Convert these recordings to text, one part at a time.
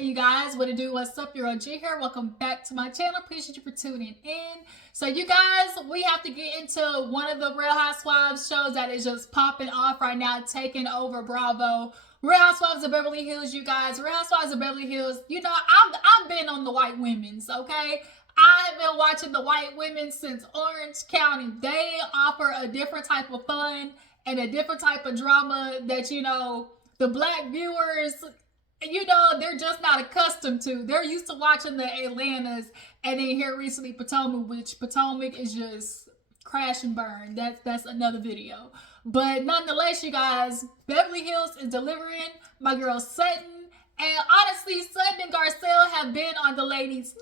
Hey you guys, what to do? What's up? Your OG here. Welcome back to my channel. Appreciate you for tuning in. So you guys, we have to get into one of the Real Housewives shows that is just popping off right now, taking over Bravo. Real Housewives of Beverly Hills, you guys. Real Housewives of Beverly Hills. You know, I've been on the white women's, okay? I've been watching the white women since Orange County. They offer a different type of fun and a different type of drama that, you know, the black viewers, you know, they're just not accustomed to. They're used to watching the Atlantas, and then here recently Potomac, which Potomac is just crash and burn. That's another video. But nonetheless, you guys, Beverly Hills is delivering. My girl Sutton, and honestly, Sutton and Garcelle have been on the ladies'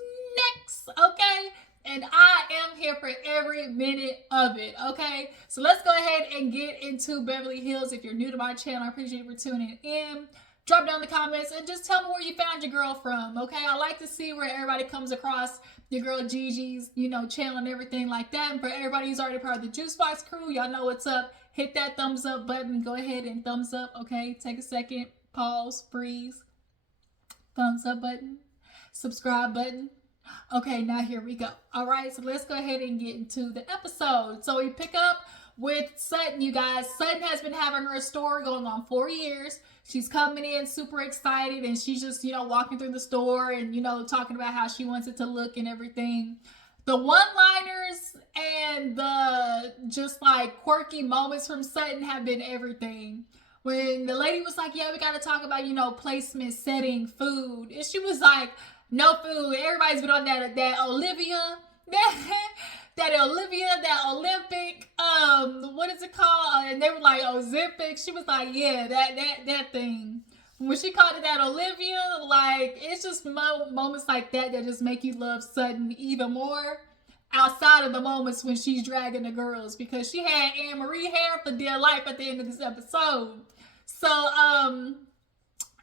necks, okay? And I am here for every minute of it, okay? So let's go ahead and get into Beverly Hills. If you're new to my channel, I appreciate you for tuning in. Drop down in the comments and just tell me where you found your girl from, okay? I like to see where everybody comes across your girl Gigi's, you know, channel and everything like that. And for everybody who's already part of the Juice Box crew, y'all know what's up. Hit that thumbs up button. Go ahead and thumbs up, okay? Take a second, pause, freeze. Thumbs up button, subscribe button. Okay, now here we go. All right, so let's go ahead and get into the episode. So we pick up with Sutton, you guys. Sutton has been having her store going on 4 years. She's coming in super excited, and she's just, you know, walking through the store and, you know, talking about how she wants it to look and everything. The one-liners and the just like quirky moments from Sutton have been everything. When the lady was like, yeah, we got to talk about, you know, placement, setting, food. And she was like, no food. Everybody's been on that Olivia, that Olympic, what is it called? And they were like, Ozempic. She was like, yeah, that thing. When she called it that Olivia, like, it's just moments like that just make you love Sutton even more. Outside of the moments when she's dragging the girls, because she had Anne Marie hair for dear life at the end of this episode. So,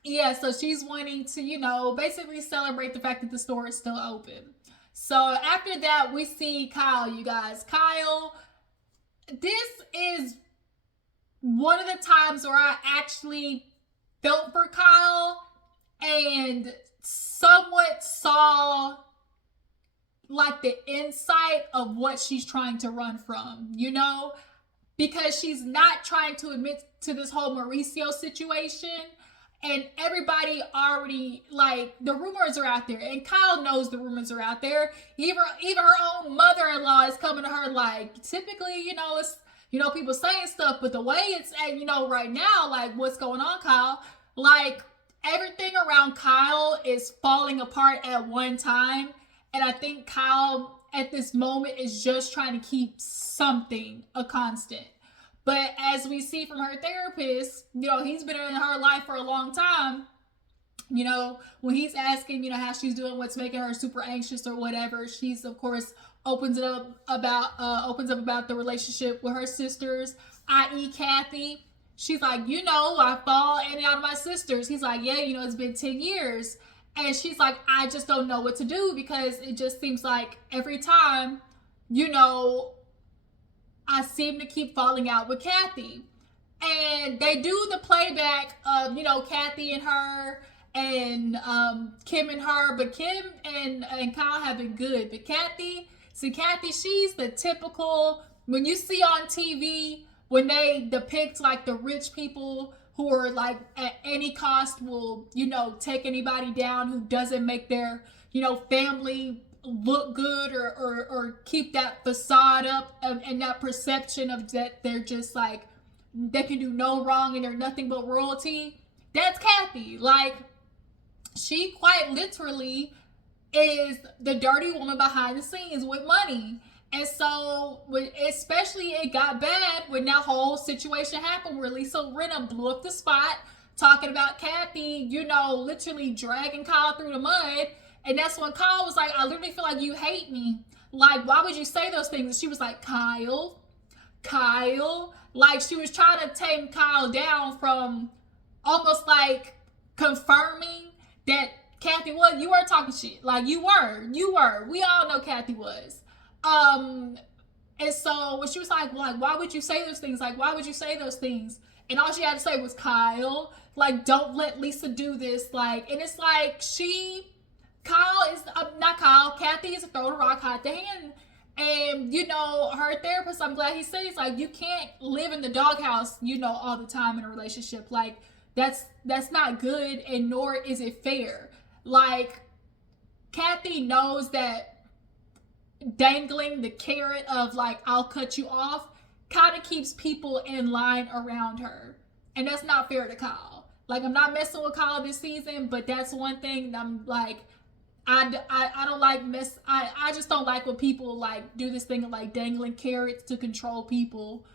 yeah, so she's wanting to, you know, basically celebrate the fact that the store is still open. So after that, we see Kyle, you guys. Kyle, this is one of the times where I actually felt for Kyle and somewhat saw like the insight of what she's trying to run from, you know, because she's not trying to admit to this whole Mauricio situation. And everybody already, like, the rumors are out there. And Kyle knows the rumors are out there. Even her own mother-in-law is coming to her like, typically, you know, it's, you know, people saying stuff. But the way it's, you know, right now, like, what's going on, Kyle? Like, everything around Kyle is falling apart at one time. And I think Kyle, at this moment, is just trying to keep something a constant. But as we see from her therapist, you know, he's been in her life for a long time. You know, when he's asking, you know, how she's doing, what's making her super anxious or whatever, she's, of course, opens up about the relationship with her sisters, i.e. Kathy. She's like, you know, I fall in and out of my sisters. He's like, yeah, you know, it's been 10 years. And she's like, I just don't know what to do, because it just seems like every time, you know, I seem to keep falling out with Kathy. And they do the playback of, you know, Kathy and her and Kim and her. But Kim and Kyle have been good. But Kathy, she's the typical, when you see on TV, when they depict like the rich people who are like at any cost will, you know, take anybody down who doesn't make their, you know, family look good or keep that facade up and that perception of that they're just like, they can do no wrong and they're nothing but royalty. That's Kathy. Like, she quite literally is the dirty woman behind the scenes with money. And so, especially it got bad when that whole situation happened where Lisa Rinna blew up the spot talking about Kathy, you know, literally dragging Kyle through the mud. And that's when Kyle was like, I literally feel like you hate me. Like, why would you say those things? And she was like, Kyle. Like, she was trying to tame Kyle down from almost like confirming that Kathy was, you weren't talking shit. Like, you were. We all know Kathy was. And so when she was like, why would you say those things? Like, why would you say those things? And all she had to say was Kyle. like, don't let Lisa do this. Like, and it's like, Kyle is, not Kyle, Kathy is a throw the rock, hide the hand. And, you know, her therapist, I'm glad he said, he's like, you can't live in the doghouse, you know, all the time in a relationship. Like, that's not good, and nor is it fair. Like, Kathy knows that dangling the carrot of, like, I'll cut you off kind of keeps people in line around her. And that's not fair to Kyle. Like, I'm not messing with Kyle this season, but that's one thing that I'm like, I don't like I just don't like when people like do this thing of like dangling carrots to control people.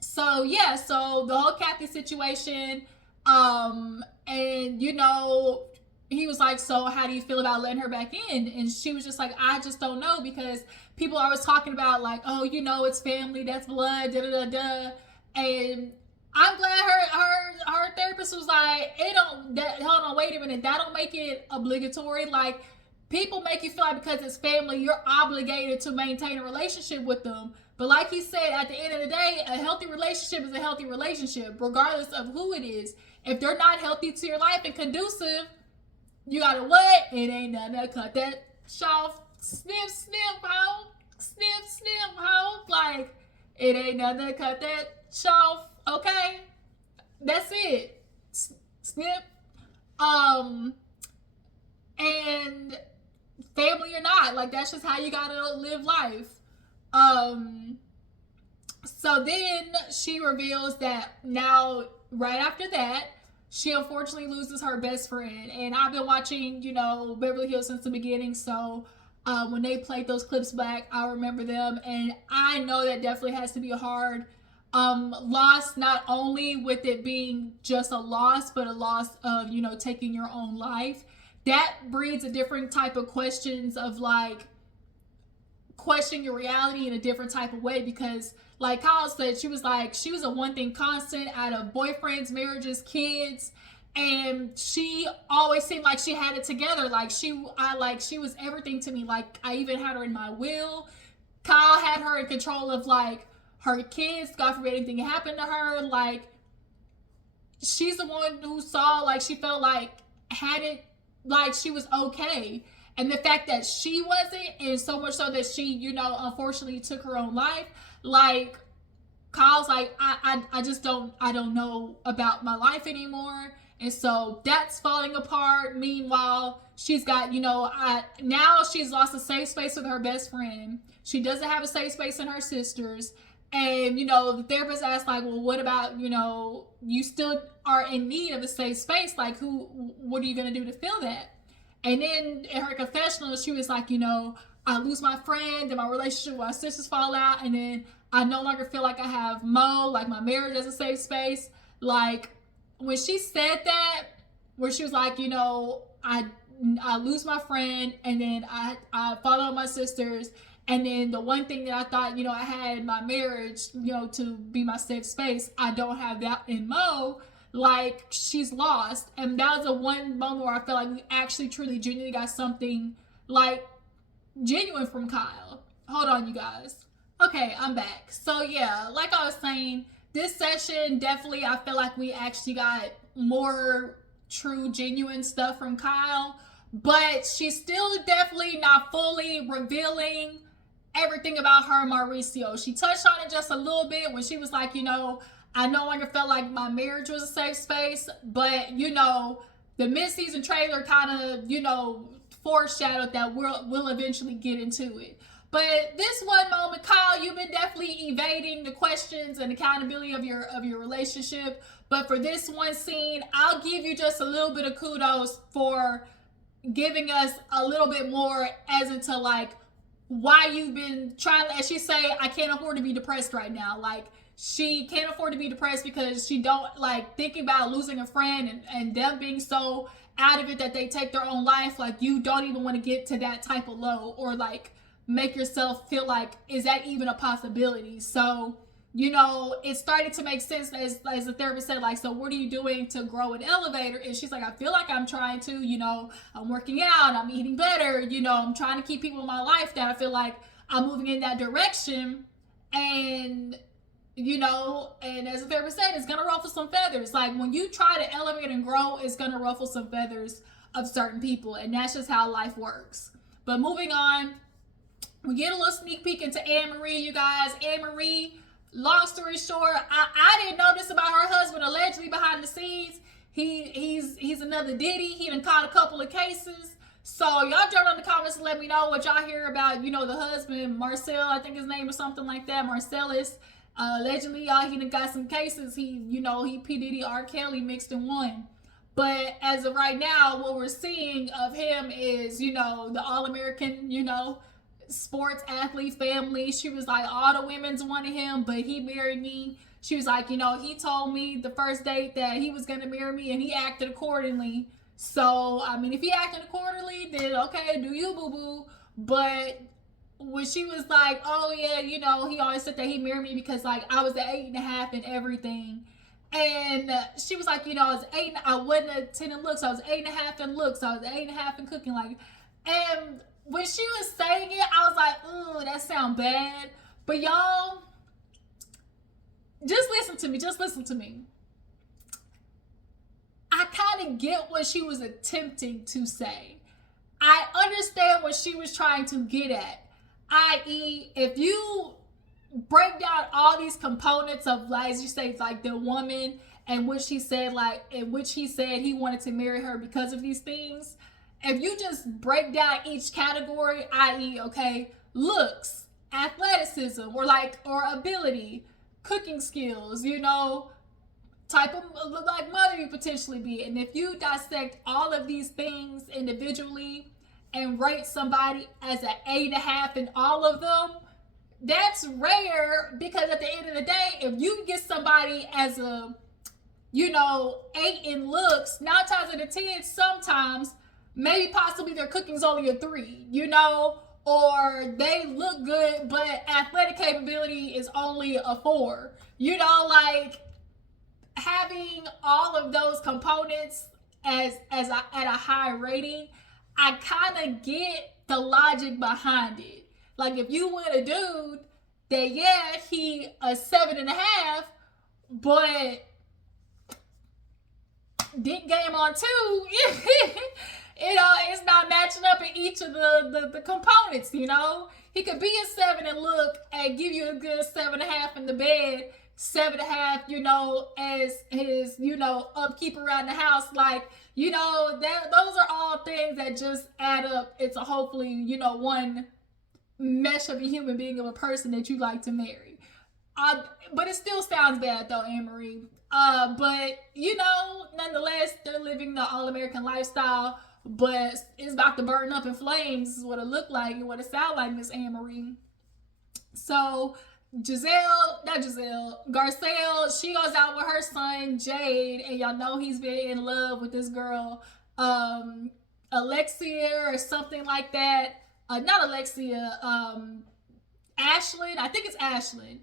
So yeah, so the whole Kathy situation, and you know, he was like, so how do you feel about letting her back in? And she was just like, I just don't know, because people are always talking about like, oh, you know, it's family, that's blood, da da da da. And I'm glad her therapist was like, hold on, wait a minute, that don't make it obligatory. Like, people make you feel like because it's family, you're obligated to maintain a relationship with them. But like he said, at the end of the day, a healthy relationship is a healthy relationship, regardless of who it is. If they're not healthy to your life and conducive, you gotta what? It ain't nothing to cut that off. Snip, snip, ho. Snip, snip, ho. Like, it ain't nothing to cut that off. Okay? That's it. Snip. And family or not, like, that's just how you gotta live life. So then she reveals that now, right after that, she unfortunately loses her best friend. And I've been watching, you know, Beverly Hills since the beginning, so when they played those clips back, I remember them, and I know that definitely has to be a hard loss, not only with it being just a loss, but a loss of, you know, taking your own life. That breeds a different type of questions of like, question your reality in a different type of way, because like Kyle said, she was a one thing constant out of boyfriends, marriages, kids, and she always seemed like she had it together. Like she was everything to me. Like, I even had her in my will. Kyle had her in control of like her kids, God forbid anything happened to her. Like, she's the one who saw, like, she felt like had it, like she was okay. And the fact that she wasn't, and so much so that she, you know, unfortunately took her own life, like, Kyle's like, I just don't know about my life anymore. And so that's falling apart. Meanwhile, she's got, you know, now she's lost a safe space with her best friend. She doesn't have a safe space in her sisters. And, you know, the therapist asked, like, well, what about, you know, you still are in need of a safe space. Like, what are you going to do to fill that? And then in her confessional, she was like, you know, I lose my friend, and my relationship with my sisters fall out, and then I no longer feel like I have Mo, like my marriage as a safe space. Like, when she said that, where she was like, you know, I lose my friend, and then I fall out with my sisters, and then the one thing that I thought, you know, I had in my marriage, you know, to be my safe space, I don't have that in Mo. Like, she's lost. And that was the one moment where I felt like we actually truly genuinely got something like genuine from Kyle. Hold on, you guys. Okay, I'm back. So yeah, like I was saying, this session definitely, I feel like we actually got more true genuine stuff from Kyle, but she's still definitely not fully revealing everything about her and Mauricio. She touched on it just a little bit when she was like, you know, I no longer felt like my marriage was a safe space, but, you know, the mid-season trailer kind of, you know, foreshadowed that we'll eventually get into it. But this one moment, Kyle, you've been definitely evading the questions and accountability of your relationship. But for this one scene, I'll give you just a little bit of kudos for giving us a little bit more as into like why you've been trying, as she say, I can't afford to be depressed right now. Like, she can't afford to be depressed because she don't, like, thinking about losing a friend and them being so out of it that they take their own life. Like, you don't even want to get to that type of low, or like make yourself feel like, is that even a possibility? So, you know, it started to make sense as the therapist said, like, so what are you doing to grow an elevator? And she's like, I feel like I'm trying to, you know, I'm working out, I'm eating better, you know, I'm trying to keep people in my life that I feel like I'm moving in that direction. And you know, and as the therapist said, it's gonna ruffle some feathers. Like when you try to elevate and grow, it's gonna ruffle some feathers of certain people, and that's just how life works. But moving on, we get a little sneak peek into Anne Marie, you guys. Anne Marie, long story short, I didn't know this about her husband allegedly behind the scenes. He's another Diddy. He done caught a couple of cases. So y'all jump on the comments and let me know what y'all hear about, you know, the husband, Marcel, I think his name or something like that, Marcellus. Allegedly, y'all, he done got some cases. He, you know, he P. Diddy, R. Kelly mixed in one. But as of right now, what we're seeing of him is, you know, the All-American, you know, sports athlete family. She was like, all the women's wanted him, but he married me. She was like, you know, he told me the first date that he was going to marry me, and he acted accordingly. So, I mean, if he acted accordingly, then okay, do you, boo-boo. But when she was like, oh, yeah, you know, he always said that he married me because, like, I was the 8.5 and everything. And she was like, you know, I was 8, I wasn't a 10 in looks. I was 8.5 in looks. I was 8.5 in cooking. Like, and when she was saying it, I was like, ooh, that sound bad. But y'all, just listen to me. Just listen to me. I kind of get what she was attempting to say. I understand what she was trying to get at. I.e., if you break down all these components of, like, as you say, like the woman and which he said, like, in which he said he wanted to marry her because of these things. If you just break down each category, i.e., okay, looks, athleticism, or ability, cooking skills, you know, type of like mother you potentially be, and if you dissect all of these things individually and rate somebody as an 8.5 in all of them, that's rare, because at the end of the day, if you get somebody as a, you know, 8 in looks, 9 times out of 10, sometimes, maybe possibly their cooking's only a 3, you know, or they look good, but athletic capability is only a 4, you know, like, having all of those components at a high rating, I kind of get the logic behind it. Like, if you want a dude that, yeah, he a 7.5, but dick game on 2, you know, it's not matching up in each of the components, you know. He could be a 7 and look and give you a good 7.5 in the bed, 7.5, you know, as his, you know, upkeep around the house. Like, you know, that those are all things that just add up. It's a hopefully, you know, one mesh of a human being, of a person that you like to marry. But it still sounds bad though, Anne Marie. But you know, nonetheless, they're living the all-American lifestyle. But it's about to burn up in flames, is what it looked like and what it sounded like, Miss Anne Marie. So Garcelle, she goes out with her son Jade, and y'all know he's been in love with this girl, Alexia or something like that. Not Alexia, Ashlyn. I think it's Ashlyn.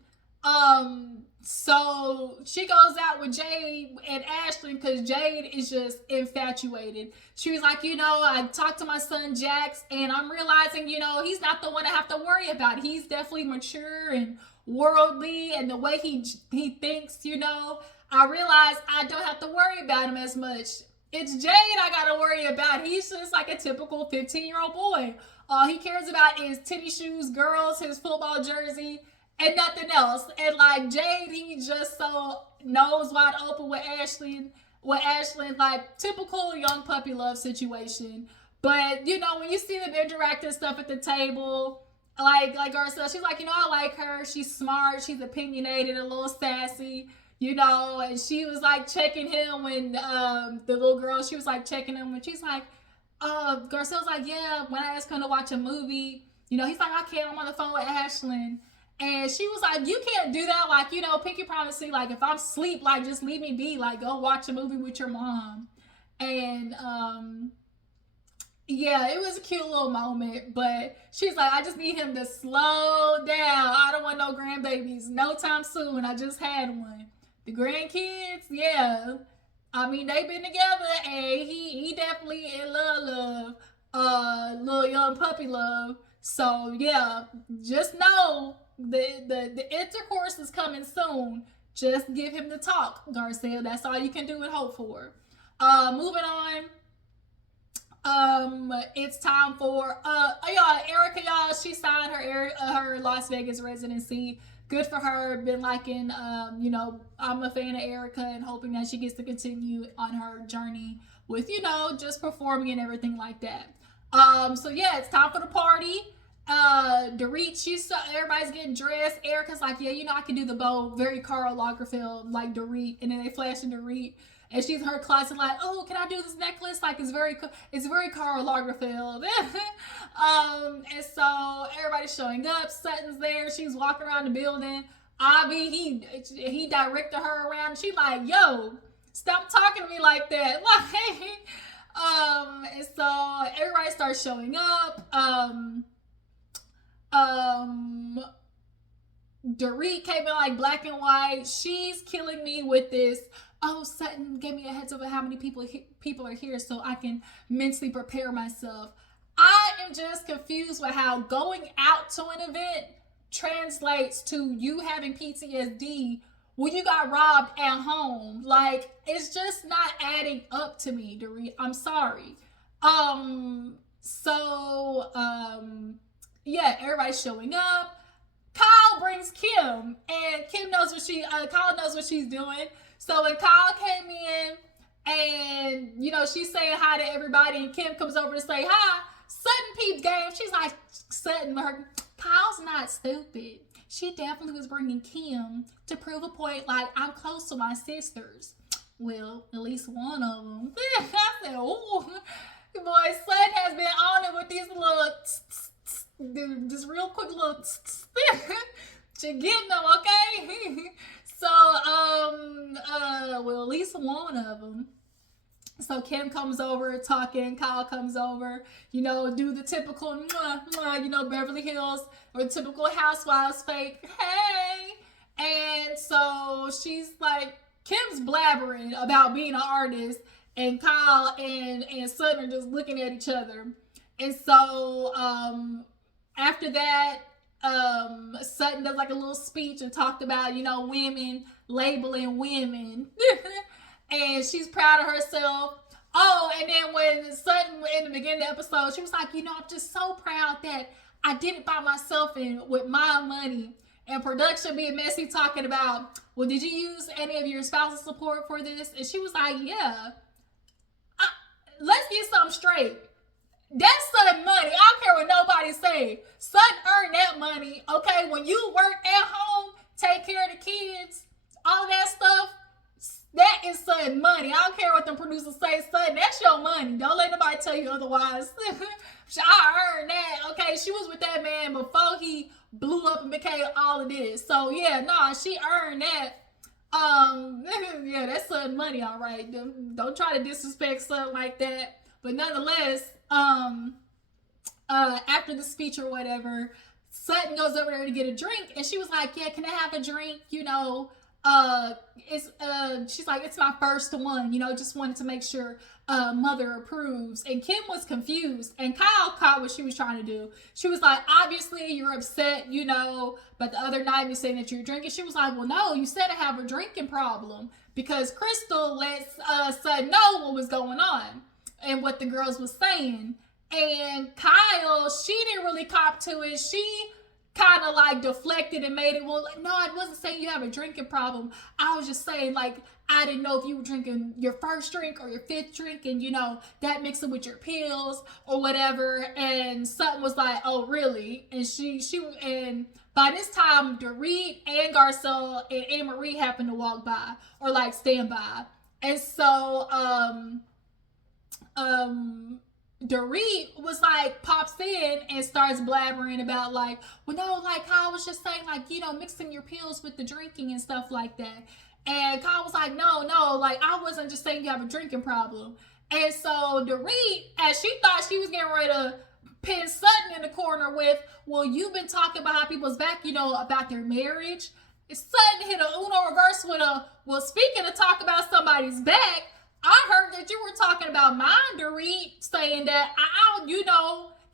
So she goes out with Jade and Ashlyn because Jade is just infatuated. She was like, you know, I talked to my son Jax, and I'm realizing, you know, he's not the one I have to worry about. He's definitely mature and worldly, and the way he thinks, you know, I realize I don't have to worry about him as much. It's Jade I gotta worry about. He's just like a typical 15-year-old boy. All he cares about is tennis shoes, girls, his football jersey, and nothing else. And like Jade, he just so nose wide open with Ashlyn, like typical young puppy love situation. But you know, when you see them interacting stuff at the table, like Garcelle, she's like, you know, I like her. She's smart. She's opinionated, a little sassy, you know. And she was like checking him when the little girl, she was like checking him when she's like, Garcelle's like, yeah, when I asked him to watch a movie, you know, he's like, I can't, I'm on the phone with Ashlyn. And she was like, you can't do that. Like, you know, pinky promising, like, if I'm asleep, like, just leave me be. Like, go watch a movie with your mom. And, yeah, it was a cute little moment. But she's like, I just need him to slow down. I don't want no grandbabies no time soon. I just had one. The grandkids, yeah. I mean, they've been together, and he definitely in love, little young puppy love. So, yeah, just know The intercourse is coming soon. Just give him the talk, Garcelle. That's all you can do and hope for. Moving on. It's time for y'all, Erica, y'all. She signed her Las Vegas residency. Good for her. Been liking, I'm a fan of Erica and hoping that she gets to continue on her journey with, just performing and everything like that. So yeah, it's time for the party. Dorit, everybody's getting dressed. Erica's like, yeah, I can do the bow, very Karl Lagerfeld, like Dorit. And then they flash in Dorit. And she's in her closet like, oh, can I do this necklace? Like, it's very Karl Lagerfeld. And so everybody's showing up. Sutton's there. She's walking around the building. Avi, he directed her around. She like, yo, stop talking to me like that. And so everybody starts showing up. Dorit came in like black and white. She's killing me with this. Oh, Sutton gave me a heads up of how many people are here so I can mentally prepare myself. I am just confused with how going out to an event translates to you having PTSD when you got robbed at home. Like, it's just not adding up to me, Dorit. I'm sorry. Yeah, everybody's showing up. Kyle brings Kim, and Kim knows Kyle knows what she's doing. So when Kyle came in, and she's saying hi to everybody, and Kim comes over to say hi, Sutton peeps game. She's like, Kyle's not stupid. She definitely was bringing Kim to prove a point. Like, I'm close to my sisters. Well, at least one of them. I said, ooh, boy, Sutton has been on it with these little, just real quick little. You're getting them, okay? So, well, at least one of them. So Kim comes over talking, Kyle comes over, do the typical, Beverly Hills or typical Housewives fake, hey. And so she's like, Kim's blabbering about being an artist, and Kyle and Sutton are just looking at each other. And so, after that, Sutton does like a little speech and talked about, women labeling women. And she's proud of herself. Oh, and then when Sutton, in the beginning of the episode, she was like, I'm just so proud that I did it by myself and with my money. And production being messy talking about, well, did you use any of your spouse's support for this? And she was like, yeah. Let's get something straight. That's Sutton money. I don't care what nobody say. Sutton earned that money. Okay, when you work at home, take care of the kids, all of that stuff, that is Sutton money. I don't care what the producers say. Sutton, that's your money. Don't let nobody tell you otherwise. I earned that. Okay, she was with that man before he blew up and became all of this. So yeah, she earned that. Yeah, that's Sutton money, all right. Don't try to disrespect Sutton like that. But nonetheless, after the speech or whatever, Sutton goes over there to get a drink, and she was like, yeah, can I have a drink? She's like, it's my first one, just wanted to make sure mother approves. And Kim was confused, and Kyle caught what she was trying to do. She was like, obviously you're upset, but the other night you saying that you're drinking. She was like, well, no, you said I have a drinking problem, because Crystal lets Sutton know what was going on and what the girls was saying. And Kyle, she didn't really cop to it. She kind of like deflected and made it, well, no, I wasn't saying you have a drinking problem. I was just saying, like, I didn't know if you were drinking your first drink or your fifth drink, and that mixing with your pills or whatever. And Sutton was like, oh, really? And and by this time, Dorit and Garcelle and Anne-Marie happened to walk by or like stand by. And so, Dorit was like, pops in and starts blabbering about like, well, no, like Kyle was just saying, like, mixing your pills with the drinking and stuff like that. And Kyle was like, no, like, I wasn't just saying you have a drinking problem. And so Dorit, as she thought she was getting ready to pin Sutton in the corner with, well, you've been talking about how people's back, about their marriage. Sutton hit a Uno reverse with well, speaking of talk about somebody's back, I heard that you were talking about mine, Dorit, saying that I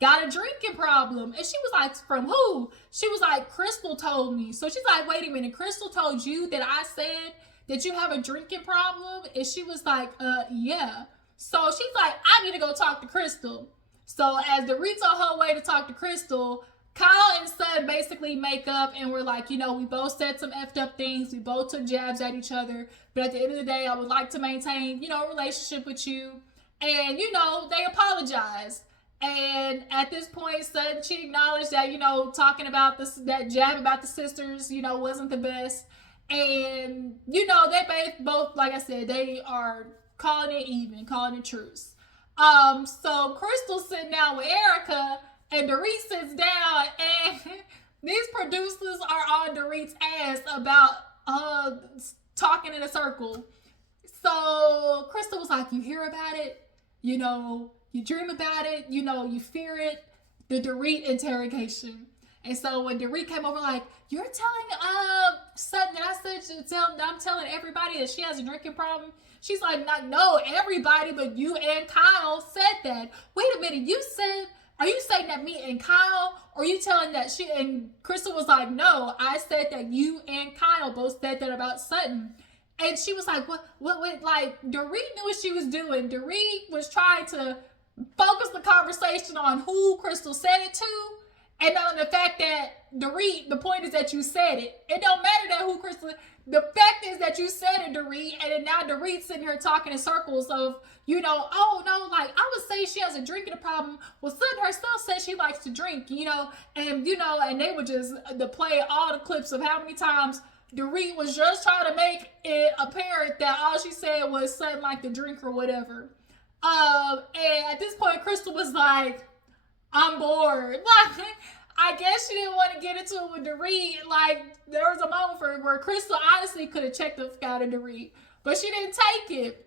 got a drinking problem. And she was like, from who? She was like, Crystal told me. So she's like, wait a minute, Crystal told you that I said that you have a drinking problem? And she was like, yeah. So she's like, I need to go talk to Crystal. So as Dorit's on her way to talk to Crystal, Kyle and Sutton basically make up and we're like, you know, we both said some effed up things. We both took jabs at each other. But at the end of the day, I would like to maintain, you know, a relationship with you. And, you know, they apologized. And at this point, Sutton, she acknowledged that, you know, talking about this, that jab about the sisters, you know, wasn't the best. And, you know, they both, like I said, they are calling it even, calling it truce. So Crystal's sitting down with Erica, and Dorit sits down, and these producers are on Dorit's ass about talking in a circle. So Crystal was like, you hear about it? You know, you dream about it, you know, you fear it. The Dorit interrogation. And so when Dorit came over, like, you're telling Sutton that I said I'm telling everybody that she has a drinking problem. She's like, no, everybody but you and Kyle said that. Wait a minute, are you saying that me and Kyle? Or are you telling that she, and Crystal was like, no, I said that you and Kyle both said that about Sutton. And she was like, what, like, Dorit knew what she was doing. Dorit was trying to focus the conversation on who Crystal said it to, and on the fact that Dorit, the point is that you said it. It don't matter that who Crystal, the fact is that you said it, Dorit, and then now Dorit's sitting here talking in circles of, you know, oh no, like, I would say she has a drinking problem. Well, Sutton herself says she likes to drink, you know, and they would just play all the clips of how many times Dorit was just trying to make it apparent that all she said was Sutton liked to drink or whatever. And at this point, Crystal was like, I'm bored. Like, I guess she didn't want to get into it with Dorit. Like, there was a moment for where Crystal honestly could have checked the fuck out of Dorit, but she didn't take it.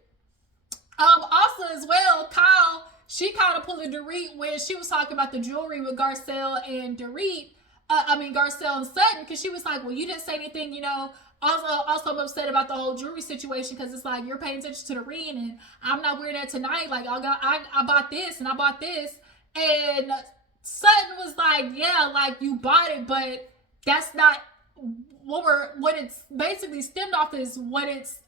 Also as well, Kyle, she kind of pulled a Dorit when she was talking about the jewelry with Garcelle and Dorit. Garcelle and Sutton, because she was like, well, you didn't say anything, you know. Also, I'm upset about the whole jewelry situation because it's like you're paying attention to the ring and I'm not wearing that tonight. Like, I bought this and I bought this. And Sutton was like, yeah, like, you bought it, but that's not what it's basically stemmed off is what it's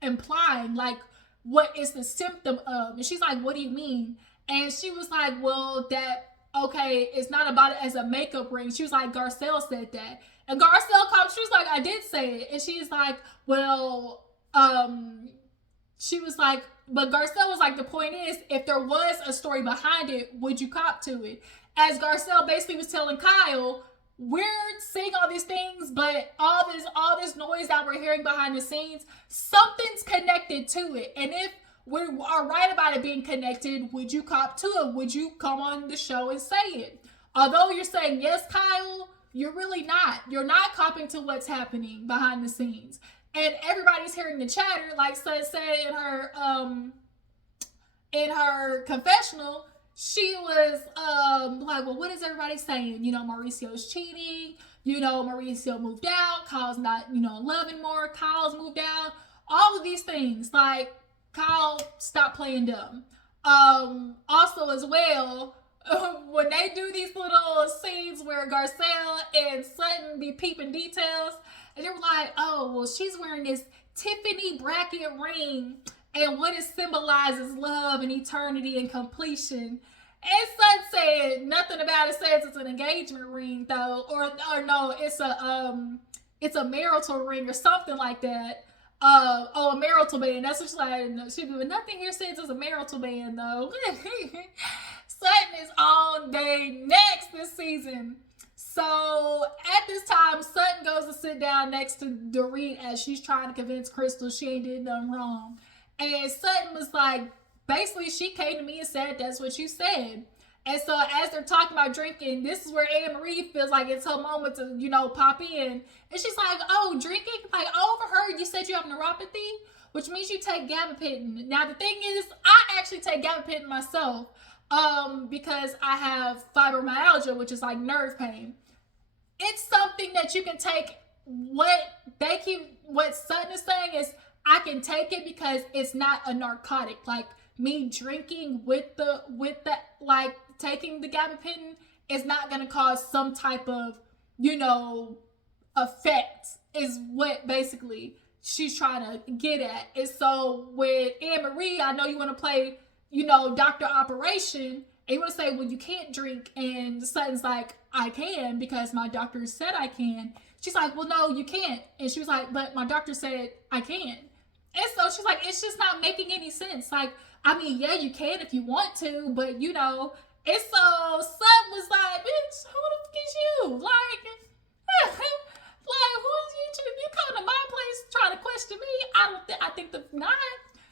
implying, like what is the symptom of. And she's like, what do you mean? And she was like, well, that, okay, it's not about it as a makeup ring. She was like, Garcelle said that. And Garcelle called, she was like, I did say it. And she's like, well, she was like, but Garcelle was like, the point is, if there was a story behind it, would you cop to it? As Garcelle basically was telling Kyle, we're seeing all these things, but all this noise that we're hearing behind the scenes, something's connected to it. And if we are right about it being connected, would you cop to it? Would you come on the show and say it? Although you're saying, yes, Kyle, you're really not. You're not copping to what's happening behind the scenes. And everybody's hearing the chatter, like Sutton said in her confessional. She was like, well, what is everybody saying? You know, Mauricio's cheating. You know, Mauricio moved out. Kyle's not, you know, in love anymore. Kyle's moved out. All of these things. Like, Kyle, stop playing dumb. Also, as well, when they do these little scenes where Garcelle and Sutton be peeping details, and they were like, oh, well, she's wearing this Tiffany bracket ring, and what it symbolizes love and eternity and completion. And Sutton said nothing about it says it's an engagement ring though, or no, it's a marital ring or something like that. A marital band. That's what she's like. No, but nothing here says it's a marital band though. Sutton is on day next this season. So at this time, Sutton goes to sit down next to Dorit as she's trying to convince Crystal she ain't did nothing wrong. And Sutton was like, basically, she came to me and said, that's what you said. And so as they're talking about drinking, this is where Anne Marie feels like it's her moment to, you know, pop in. And she's like, oh, drinking? Like, I overheard you said you have neuropathy, which means you take gabapentin. Now, the thing is, I actually take gabapentin myself because I have fibromyalgia, which is like nerve pain. It's something that you can take. What Sutton is saying is, I can take it because it's not a narcotic. Like, me drinking with the like taking the gabapentin is not gonna cause some type of, you know, effect, is what basically she's trying to get at. And so with Anne Marie, I know you want to play, you know, Dr. Operation, and you want to say, well, you can't drink, and Sutton's like, I can because my doctor said I can. She's like, well, no, you can't. And she was like, but my doctor said I can. And so she's like, it's just not making any sense. Like, I mean, yeah, you can if you want to, but you know. And so Sutton was like, bitch, who the fuck is you? Like, like, who is you? You come to my place trying to question me? I think the not.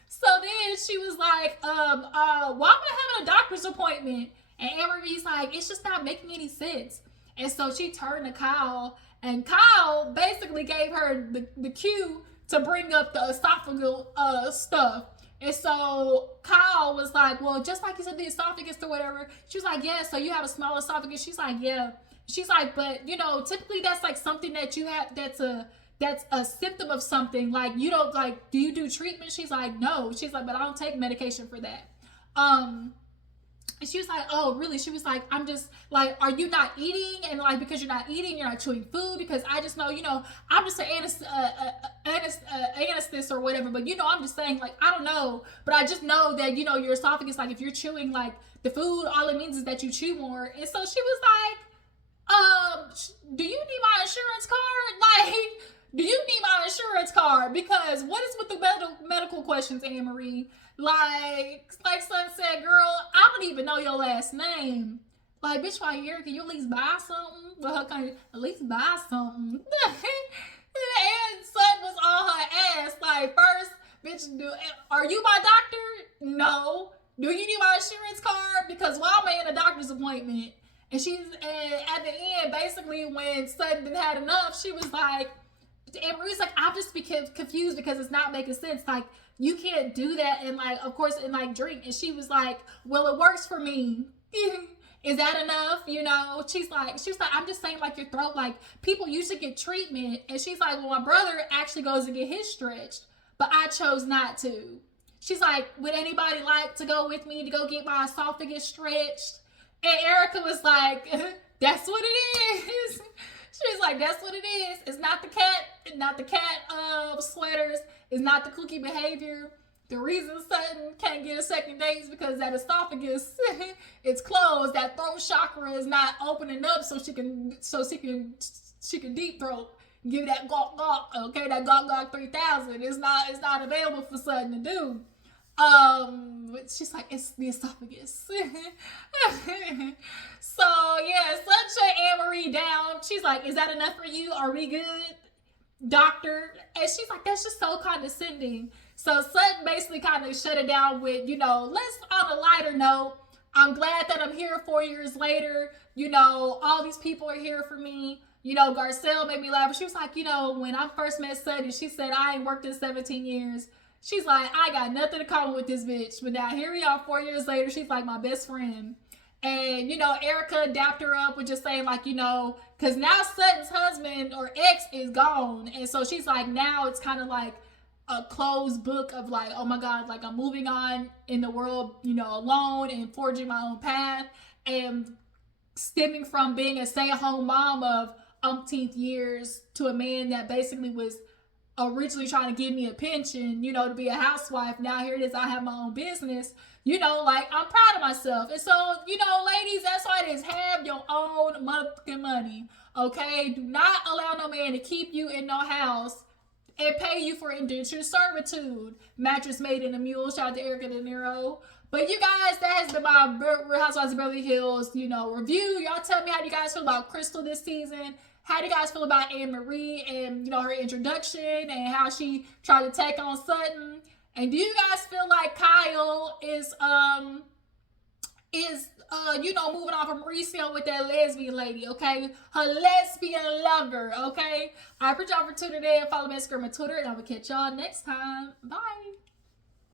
So then she was like, why am I having a doctor's appointment? And Anne Marie's like, it's just not making any sense. And so she turned to Kyle, and Kyle basically gave her the cue to bring up the esophageal stuff. And so Kyle was like, well, just like you said, the esophagus or whatever. She was like, yeah, so you have a small esophagus? She's like, yeah. She's like, but you know, typically that's like something that you have, that's a symptom of something. Like, you don't, like, do you do treatment? She's like, no. She's like, but I don't take medication for that. And she was like, oh, really? She was like, I'm just like, are you not eating? And like, because you're not eating, you're not chewing food? Because I just know, you know, I'm just an anesthetist or whatever. But, you know, I'm just saying, like, I don't know. But I just know that, you know, your esophagus, like, if you're chewing, like, the food, all it means is that you chew more. And so she was like, do you need my insurance card? Like, do you need my insurance card? Because what is with the medical questions, Anne Marie? Like Son said, girl, I don't even know your last name. Like, bitch, while you're here, can you at least buy something? Well, can you at least buy something? And Sutton was on her ass. Like, first, bitch, are you my doctor? No. Do you need my insurance card? Because why am I in a doctor's appointment? And at the end, basically, when Sutton had enough, she was like, and Marie's like, I'm just confused because it's not making sense. Like, you can't do that and, like, of course, and, like, drink. And she was like, well, it works for me. Is that enough? You know, she was like, I'm just saying, like, your throat, like, people usually get treatment. And she's like, well, my brother actually goes to get his stretched, but I chose not to. She's like, would anybody like to go with me to go get my esophagus stretched? And Erica was like, that's what it is. She was like, that's what it is. It's not the cat sweaters. It's not the cookie behavior. The reason Sutton can't get a second date is because that esophagus is closed. That throat chakra is not opening up so she can deep throat. Give that gawk gawk, okay? That gawk gawk 3000. It's not available for Sutton to do. She's like, it's the esophagus. So yeah, Sutton shut Anne Marie down. She's like, is that enough for you? Are we good, doctor? And she's like, that's just so condescending. So Sutton basically kind of shut it down with, you know, let's, on a lighter note, I'm glad that I'm here 4 years later. You know, all these people are here for me. You know, Garcelle made me laugh. She was like, you know, when I first met Sutton, she said, I ain't worked in 17 years. She's like, I got nothing in common with this bitch. But now here we are 4 years later. She's like my best friend. And, you know, Erica dapped her up with just saying, like, you know, because now Sutton's husband or ex is gone. And so she's like, now it's kind of like a closed book of like, oh my God, like I'm moving on in the world, you know, alone and forging my own path. And stemming from being a stay-at-home mom of umpteenth years to a man that basically was originally trying to give me a pension, you know, to be a housewife. Now here it is, I have my own business. You know, like, I'm proud of myself. And so, you know, ladies, that's why it is. Have your own motherfucking money, okay? Do not allow no man to keep you in no house and pay you for indentured servitude. Mattress Made in a Mule. Shout out to Erica De Niro. But you guys, that has been my Real Housewives of Beverly Hills, you know, review. Y'all tell me how you guys feel about Crystal this season. How do you guys feel about Anne Marie and, you know, her introduction and how she tried to take on Sutton? And do you guys feel like Kyle is you know, moving on from Mauricio with that lesbian lady, okay? Her lesbian lover, okay? I appreciate y'all for tuning in. Follow me on Instagram and Twitter, and I will catch y'all next time. Bye.